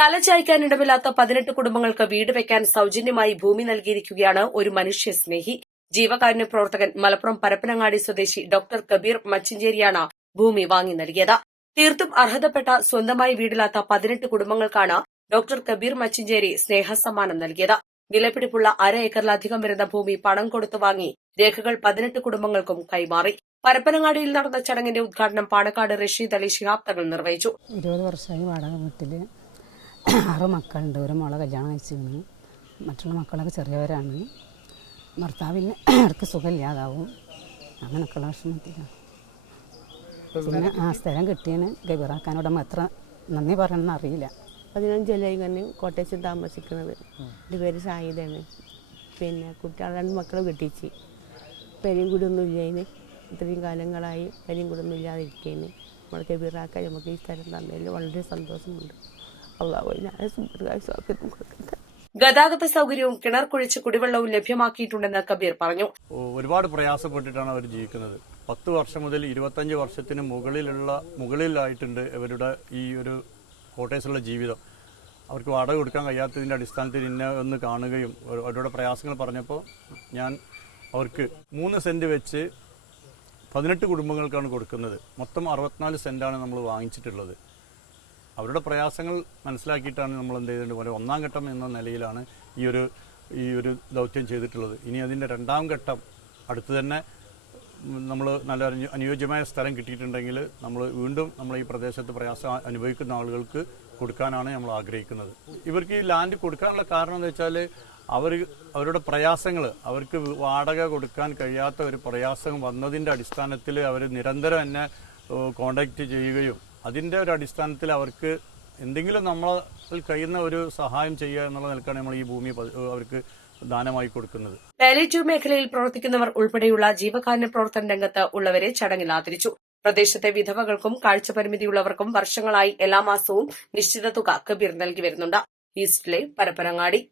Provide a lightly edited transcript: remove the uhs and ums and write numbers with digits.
തലചായ്ക്കാനിടമില്ലാത്ത 18 കുടുംബങ്ങൾക്ക് വീട് വെക്കാൻ സൌജന്യമായി ഭൂമി നൽകിയിരിക്കുകയാണ് ഒരു മനുഷ്യസ്നേഹി. ജീവകാരുണ്യ പ്രവർത്തകൻ മലപ്പുറം പരപ്പനങ്ങാടി സ്വദേശി ഡോക്ടർ കബീർ മച്ചിഞ്ചേരിയാണ് ഭൂമി വാങ്ങി നൽകിയത്. തീർത്തും അർഹതപ്പെട്ട സ്വന്തമായി വീടില്ലാത്ത 18 കുടുംബങ്ങൾക്കാണ് ഡോക്ടർ കബീർ മച്ചിഞ്ചേരി സ്നേഹസമ്മാനം നൽകിയത്. വിലപിടിപ്പുള്ള ഏക്കറിലധികം വരുന്ന ഭൂമി പണം കൊടുത്തു വാങ്ങി രേഖകൾ 18 കുടുംബങ്ങൾക്കും കൈമാറി. പരപ്പനങ്ങാടിയിൽ നടന്ന ചടങ്ങിന്റെ ഉദ്ഘാടനം പാണക്കാട് റഷീദ് അലി ശിഹാബ് തങ്ങൾ നിർവഹിച്ചു. 20 വർഷമായി വാടക വീട്ടിൽ 6 മക്കളുണ്ട്. ഒരു മോളെ കല്യാണം കഴിച്ചിരുന്നു. മറ്റുള്ള മക്കളൊക്കെ ചെറിയവരാണ്. ഭർത്താവിന് അവർക്ക് സുഖമില്ലാതാവും. അങ്ങനെയൊക്കെയുള്ള വിഷമത്തിലാണ്. പിന്നെ സ്ഥലം കിട്ടിയതിന് ഗബീറാക്കാനോട് എത്ര നന്ദി പറയണമെന്ന് അറിയില്ല. 15 കൊല്ലമായി തന്നെ കോട്ടയത്ത് താമസിക്കുന്നത്. എൻ്റെ പേര് സായിദാണ്. പിന്നെ കുട്ടികൾ 2 മക്കളെ കെട്ടിച്ച് പെരിയും കൂടൊന്നും ഇല്ലതിന് ഇത്രയും കാലങ്ങളായി പെരിയും കൂടൊന്നും ഇല്ലാതിരിക്കുന്നതിന് നമ്മൾ കബീറാക്കാൻ നമുക്ക് ഈ സ്ഥലം തന്നതിൽ വളരെ സന്തോഷമുണ്ട്. ഗതാഗത സൗകര്യവും കിണർ കുഴിച്ച് കുടിവെള്ളവും ലഭ്യമാക്കിയിട്ടുണ്ടെന്ന് കബീർ പറഞ്ഞു. ഒരുപാട് പ്രയാസപ്പെട്ടിട്ടാണ് അവർ ജീവിക്കുന്നത്. 10 വർഷം മുതൽ 25 വർഷത്തിന് മുകളിലായിട്ടുണ്ട് ഇവരുടെ ഈ ഒരു കോട്ടേഴ്സുള്ള ജീവിതം. അവർക്ക് വാടക കൊടുക്കാൻ കഴിയാത്തതിൻ്റെ അടിസ്ഥാനത്തിൽ എന്നെ ഒന്ന് കാണുകയും അവരുടെ പ്രയാസങ്ങൾ പറഞ്ഞപ്പോൾ ഞാൻ അവർക്ക് 3 സെന്റ് വെച്ച് 18 കുടുംബങ്ങൾക്കാണ് കൊടുക്കുന്നത്. മൊത്തം 64 സെന്റാണ് നമ്മൾ വാങ്ങിച്ചിട്ടുള്ളത്. അവരുടെ പ്രയാസങ്ങൾ മനസ്സിലാക്കിയിട്ടാണ് നമ്മൾ എന്ത് ചെയ്തിട്ടുണ്ട് പോലെ 1ാം ഘട്ടം എന്ന നിലയിലാണ് ഈ ഒരു ദൗത്യം ചെയ്തിട്ടുള്ളത്. ഇനി അതിൻ്റെ 2ാം ഘട്ടം അടുത്ത് തന്നെ നമ്മൾ നല്ല അനുയോജ്യമായ സ്ഥലം കിട്ടിയിട്ടുണ്ടെങ്കിൽ നമ്മൾ വീണ്ടും നമ്മൾ ഈ പ്രദേശത്ത് പ്രയാസം അനുഭവിക്കുന്ന ആളുകൾക്ക് കൊടുക്കാനാണ് നമ്മൾ ആഗ്രഹിക്കുന്നത്. ഇവർക്ക് ഈ ലാൻഡ് കൊടുക്കാനുള്ള കാരണം എന്ന് വെച്ചാൽ അവരുടെ പ്രയാസങ്ങൾ, അവർക്ക് വാടക കൊടുക്കാൻ കഴിയാത്ത ഒരു പ്രയാസം വന്നതിൻ്റെ അടിസ്ഥാനത്തിൽ അവർ നിരന്തരം എന്നെ കോണ്ടാക്ട് ചെയ്യുകയും അതിൻ്റെ ഒരു അടിസ്ഥാനത്തിൽ അവർക്ക് എന്തെങ്കിലും നമ്മൾ കഴിയുന്ന ഒരു സഹായം ചെയ്യുക എന്നുള്ള നിലക്കാണ് നമ്മൾ ഈ ഭൂമി അവർക്ക് ദാനമായി കൊടുക്കുന്നത്. പാലിയേറ്റീവ് മേഖലയിൽ പ്രവർത്തിക്കുന്നവർ ഉൾപ്പെടെയുള്ള ജീവകാരുണ്യ പ്രവർത്തന രംഗത്ത് ഉള്ളവരെ ചടങ്ങിൽ ആദരിച്ചു. പ്രദേശത്തെ വിധവകൾക്കും കാഴ്ചപരിമിതിയുള്ളവർക്കും വർഷങ്ങളായി എല്ലാ മാസവും നിശ്ചിത തുക കബീർ നൽകി വരുന്നുണ്ട്. East live, Parappanangadi.